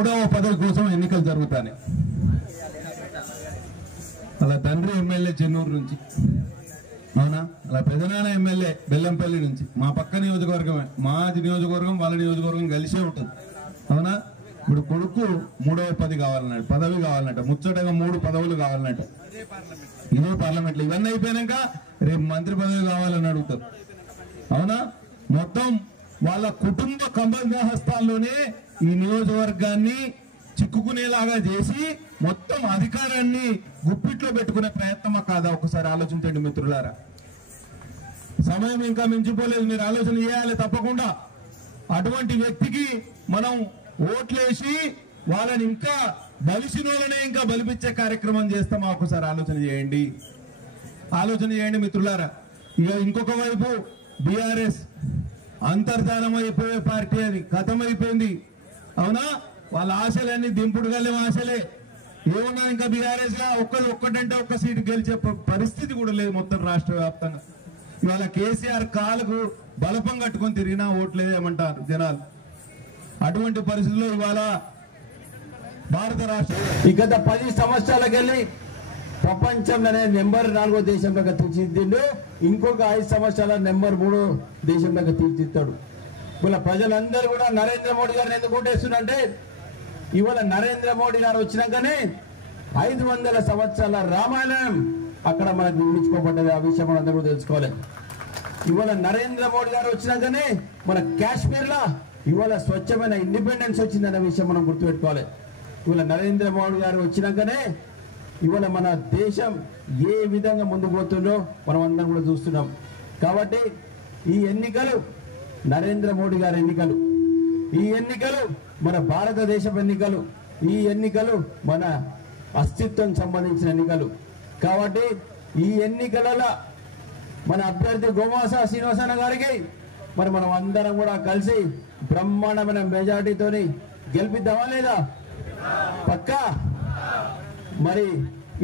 మూడవ పదవి కోసం ఎన్నికలు జరుగుతాయి. అలా తండ్రి ఎమ్మెల్యే చెన్నూరు నుంచి, అవునా, అలా పెదనాన్న ఎమ్మెల్యే బెల్లంపల్లి నుంచి. మా పక్క నియోజకవర్గమే, మాది నియోజకవర్గం వాళ్ళ నియోజకవర్గం కలిసే ఉంటుంది, అవునా. ఇప్పుడు కొడుకు మూడవ పదవి కావాలన్నట్టు, ముచ్చటగా 3 పదవులు కావాలన్నట్టు. ఇదే పార్లమెంట్లో ఇవన్నీ అయిపోయాక రేపు మంత్రి పదవి కావాలని అడుగుతారు, అవునా. మొత్తం వాళ్ళ కుటుంబ కంబళ హస్తాల్లోనే ఈ నియోజకవర్గాన్ని చిక్కుకునేలాగా చేసి మొత్తం అధికారాన్ని గుప్పిట్లో పెట్టుకునే ప్రయత్నమా కాదా ఒకసారి ఆలోచించండి మిత్రులారా. సమయం ఇంకా మించిపోలేదు, మీరు ఆలోచన చేయాలి తప్పకుండా. అటువంటి వ్యక్తికి మనం ఓట్లేసి వాళ్ళని ఇంకా బలిసిన వాళ్ళనే ఇంకా బలిపించే కార్యక్రమం చేస్తామా ఒకసారి ఆలోచన చేయండి మిత్రులారా. ఇక ఇంకొక వైపు బీఆర్ఎస్ అంతర్ధానం అయిపోయే పార్టీ, అది ఖతమైపోయింది, అవునా. వాళ్ళ ఆశలన్నీ దింపుడు గల్లే ఆశలే. ఏమన్నా ఇంకా బీఆర్ఎస్ గా ఒక్కటంటే ఒక్క సీటు గెలిచే పరిస్థితి కూడా లేదు మొత్తం రాష్ట్ర వ్యాప్తంగా. ఇవాళ కేసీఆర్ కాలుకు బలపం కట్టుకొని తిరిగినా ఓట్లేదేమంటారు జనాలు. అటువంటి పరిస్థితుల్లో ఇవాళ భారత రాష్ట్రం గత 10 సంవత్సరాలకెళ్ళి ప్రపంచంలోనే నెంబర్ 4 దేశంలోకి తీర్చిదిద్దిండు. ఇంకొక 5 సంవత్సరాల నెంబర్ 3 దేశంలోకి తీర్చిదిద్దాడు. ఇవాళ ప్రజలందరూ కూడా నరేంద్ర మోడీ గారిని ఎందుకు ఓటేస్తున్నారంటే, ఇవాళ నరేంద్ర మోడీ గారు వచ్చినాకనే 500 సంవత్సరాల రామాయణం అక్కడ మనకు నిర్మించుకోబడ్డది. ఆ విషయం మనందరూ కూడా తెలుసుకోవాలి. ఇవాళ నరేంద్ర మోడీ గారు వచ్చినాకనే మన కాశ్మీర్ లో ఇవాళ స్వచ్ఛమైన ఇండిపెండెన్స్ వచ్చిందన్న విషయం మనం గుర్తుపెట్టుకోవాలి. ఇవాళ నరేంద్ర మోడీ గారు వచ్చినాకనే ఇవాళ మన దేశం ఏ విధంగా ముందుకు పోతుందో మనం అందరం కూడా చూస్తున్నాం. కాబట్టి ఈ ఎన్నికలు నరేంద్ర మోడీ గారి ఎన్నికలు, ఈ ఎన్నికలు మన భారతదేశం ఎన్నికలు, ఈ ఎన్నికలు మన అస్తిత్వం సంబంధించిన ఎన్నికలు. కాబట్టి ఈ ఎన్నికలలో మన అభ్యర్థి గోమాస శ్రీనివాసన్న గారికి మనం అందరం కూడా కలిసి బ్రహ్మాండమైన మెజార్టీతోని గెలిపిద్దామా లేదా? పక్కా. మరి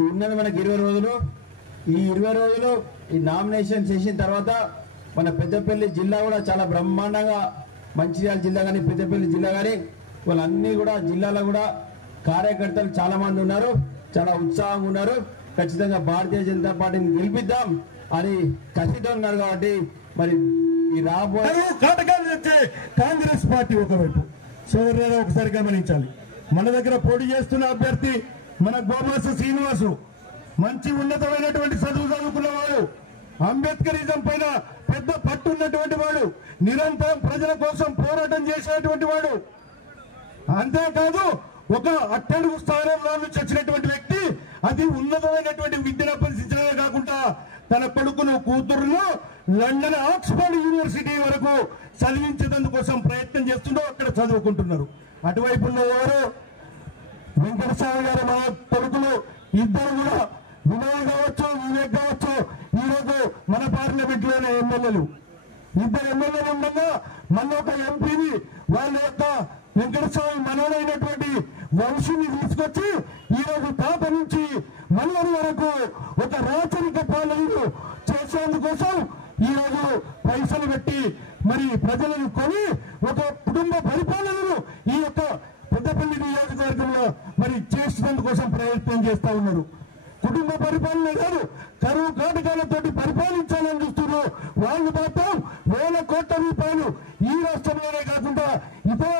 ఉన్నది మనకి 20 రోజులు. ఈ 20 రోజులు ఈ నామినేషన్ చేసిన తర్వాత మన పెద్దపల్లి జిల్లా కూడా చాలా బ్రహ్మాండంగా, మంచిర్యాల జిల్లా కానీ పెద్దపల్లి జిల్లా కానీ వాళ్ళన్నీ కూడా జిల్లాలో కూడా కార్యకర్తలు చాలా మంది ఉన్నారు, చాలా ఉత్సాహంగా ఉన్నారు. ఖచ్చితంగా భారతీయ జనతా పార్టీని గెలిపిద్దాం అని కసితో ఉన్నారు. కాబట్టి మరి ఈ రాబోయే కాటకాలు తెచ్చే కాంగ్రెస్ పార్టీ ఒకవైపు సోదరులారా ఒకసారి గమనించాలి. మన దగ్గర పోటీ చేస్తున్న అభ్యర్థి మన గోమాస శ్రీనివాసు మంచి ఉన్నతమైనటువంటి చదువుకున్నవాడు, అంబేద్కరిజం పైన పెద్ద పట్టు ఉన్నటువంటి వాడు, నిరంతరం ప్రజల కోసం పోరాటం చేసేటువంటి వాడు. అంతేకాదు ఒక అట్టడుగు స్థానంలో నుంచి వచ్చినటువంటి వ్యక్తి, అది ఉన్నతమైనటువంటి విద్యను అభ్యసించడమే కాకుండా తన కొడుకును కూతురును లండన్ ఆక్స్ఫర్డ్ యూనివర్సిటీ వరకు చదివించేందుకోసం ప్రయత్నం చేస్తుండో అక్కడ చదువుకుంటున్నారు. అటువైపు ఉన్న ఎవరు వెంకటస్వామి గారు మన కొడుకులు ఇద్దరు కూడా వినయ్ కావచ్చు, వివేక్ కావచ్చు, ఈరోజు మన పార్లమెంట్ లోనే ఎమ్మెల్యేలు, ఇద్దరు ఎమ్మెల్యేలు ఉండగా మన ఒక ఎంపీని వాళ్ళ యొక్క వెంకటస్వామి మనోడైనటువంటి వంశీని తీసుకొచ్చి ఈరోజు తాత నుంచి మనవరి వరకు ఒక రాచరిక పాలనను చేసేందుకోసం ఈరోజు పైసలు పెట్టి మరి ప్రజలను కొని ఒక కుటుంబ పరిపాలనను ఈ యొక్క పెద్దపల్లి నియోజకవర్గంలో మరి చేసేందుకోసం ప్రయత్నం చేస్తా ఉన్నారు. కుటుంబ పరిపాలన కాదు, కరువు కాటకాలతోటి పరిపాలించాలని చూస్తున్నారు. వాళ్ళు మాత్రం 1,000 కోట్ల రూపాయలు ఈ రాష్ట్రంలోనే కాకుండా ఇతర